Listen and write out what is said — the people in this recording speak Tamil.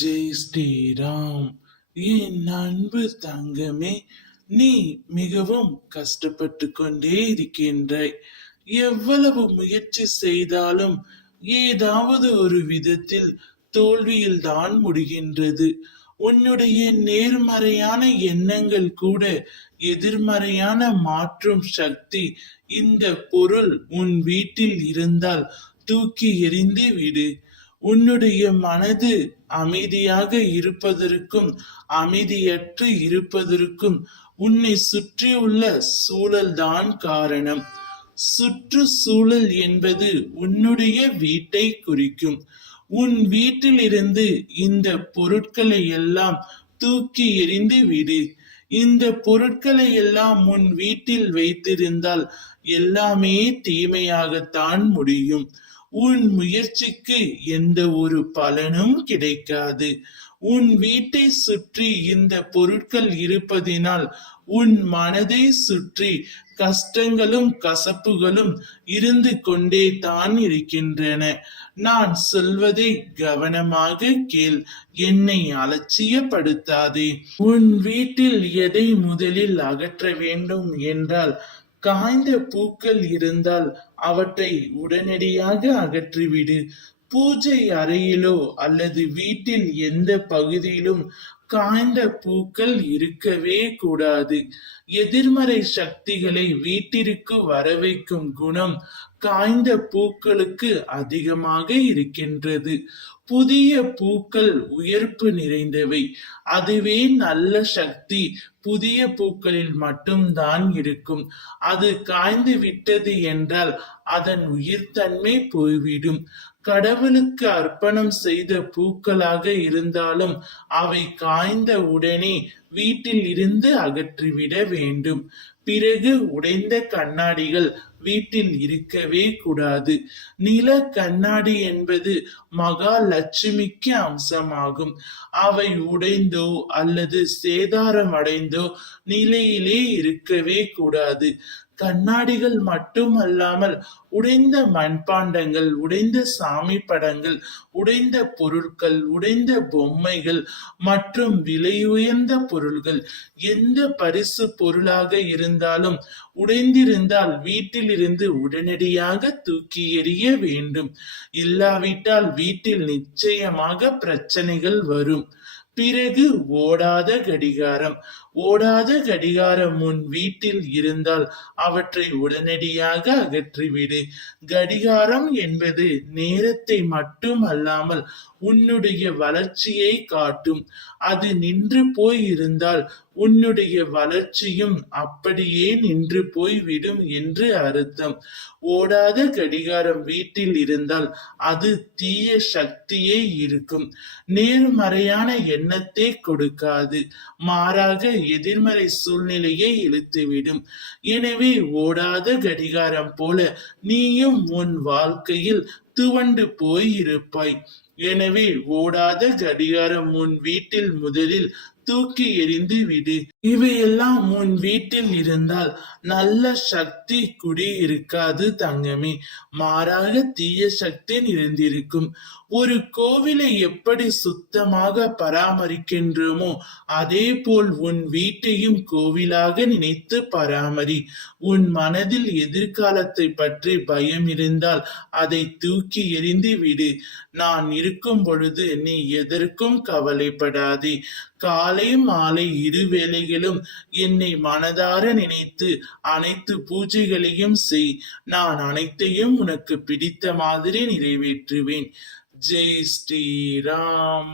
ஜெய் ஸ்ரீராம். என் அன்பு தங்கமே, நீ மிகவும் கஷ்டப்பட்டு கொண்டே இருக்கின்றாய். எவ்வளவு முயற்சி செய்தாலும் ஏதாவது ஒரு விதத்தில் தோல்வியில் தான் முடிகின்றது. உன்னுடைய நேர்மறையான எண்ணங்கள் கூட எதிர்மறையான மாற்றும் சக்தி இந்த பொருள் உன் வீட்டில் இருந்தால் தூக்கி எறிந்து விடு. உன்னுடைய மனது அமைதியாக இருப்பதற்கும் அமைதியற்று இருப்பதற்கும் உன்னை சுற்றியுள்ள சூழல்தான் காரணம். சுற்றுச்சூழல் என்பது உன்னுடைய வீட்டை குறிக்கும். உன் வீட்டிலிருந்து இந்த பொருட்களை எல்லாம் தூக்கி எறிந்து விடு. இந்த பொருட்களை எல்லாம் உன் வீட்டில் வைத்திருந்தால் எல்லாமே தீமையாகத்தான் முடியும். உன் முயற்சிக்கு எந்த ஒரு பலனும் கிடைக்காது. உன் வீட்டை சுற்றி இந்த பொருட்கள் இருப்பதினால் உன் மனதை சுற்றி கஷ்டங்களும் கசப்புகளும் இருந்து கொண்டே தான் இருக்கின்றன. நான் சொல்வதை கவனமாக கேள், என்னை அலட்சியப்படுத்தாதே. உன் வீட்டில் எதை முதலில் அகற்ற வேண்டும் என்றால், காய்ந்த பூக்கள் இருந்தால் அவற்றை உடனடியாக அகற்றிவிடு. பூஜை அறையிலோ அல்லது வீட்டில் எந்த பகுதியிலும் காய்ந்த பூக்கள் இருக்கவே கூடாது. எதிர்மறை சக்திகளை வீட்டிற்கு வரவைக்கும் குணம் காய்ந்த பூக்களுக்கு அதிகமாக இருக்கின்றது. புதிய பூக்கள் உயர்ப்பு நிறைந்தவை. அதுவே நல்ல சக்தி புதிய பூக்களில் மட்டும்தான் இருக்கும். அது காய்ந்து விட்டது என்றால் அதன் உயிர்த்தன்மை போய்விடும். கடவுளுக்கு அர்ப்பணம் செய்த பூக்களாக இருந்தாலும் அவை காய்ந்த உடனே வீட்டில் இருந்து அகற்றிவிட வேண்டும். பிறகு உடைந்த கண்ணாடிகள் வீட்டில் இருக்கவே கூடாது. நில கண்ணாடி என்பது மகாலட்சுமிக்கு அம்சமாகும். அவை உடைந்தோ அல்லது சேதாரம் அடைந்தோ நிலையிலே இருக்கவே கூடாது. கண்ணாடிகள் மட்டுமல்லாமல் உடைந்த மண்பாண்டங்கள், உடைந்த சாமி படங்கள், உடைந்த பொருட்கள், உடைந்த பொம்மைகள் மற்றும் விலை உயர்ந்த பொருள்கள், எந்த பரிசு பொருளாக இருந்தாலும் உடைந்திருந்தால் வீட்டில் இருந்து உடனடியாக தூக்கி எறிய வேண்டும். இல்லாவிட்டால் வீட்டில் நிச்சயமாக பிரச்சனைகள் வரும். பிறகு ஓடாத கடிகாரம். ஓடாத கடிகாரம் உன் வீட்டில் இருந்தால் அவற்றை உடனடியாக அகற்றிவிடு. கடிகாரம் என்பது நேரத்தை மட்டும் அல்லாமல் உன்னுடைய வளர்ச்சியை காட்டும். அது நின்று போய் இருந்தால் உன்னுடைய வளர்ச்சியும் அப்படியே நின்று போய் விடும் என்று அர்த்தம். ஓடாத கடிகாரம் வீட்டில் இருந்தால் அது தீய சக்தியே இருக்கும். நேர்மறையான எண்ணத்தை கொடுக்காது, மாறாக எதிர்மறை சூழ்நிலையை இழுத்துவிடும். எனவே ஓடாத கடிகாரம் போல நீயும் உன் வாழ்க்கையில் துவண்டு போய் இருப்பாய். எனவே ஓடாத கடிகாரம் உன் வீட்டில் முதலில் தூக்கி எறிந்து விடு. இவையெல்லாம் உன் வீட்டில் இருந்தால் நல்ல சக்தி குடி இருக்காது தங்கமே, மாறாக தீய சக்தி நிறைந்திருக்கும். ஒரு கோவிலை எப்படி சுத்தமாக பராமரிக்கின்றோமோ அதே போல் உன் வீட்டையும் கோவிலாக நினைத்து பராமரி. உன் மனதில் எதிர்காலத்தை பற்றி பயம் இருந்தால் அதை தூக்கி எறிந்து விடு. நான் இருக்கும் பொழுது நீ எதற்கும் கவலைப்படாதே. காலை மாலை இரு வேளைகளும் என்னை மனதார நினைத்து அனைத்து பூஜைகளையும் செய். நான் அனைத்தையும் உனக்கு பிடித்த மாதிரி நிறைவேற்றுவேன். ஜெய் ஸ்ரீராம்.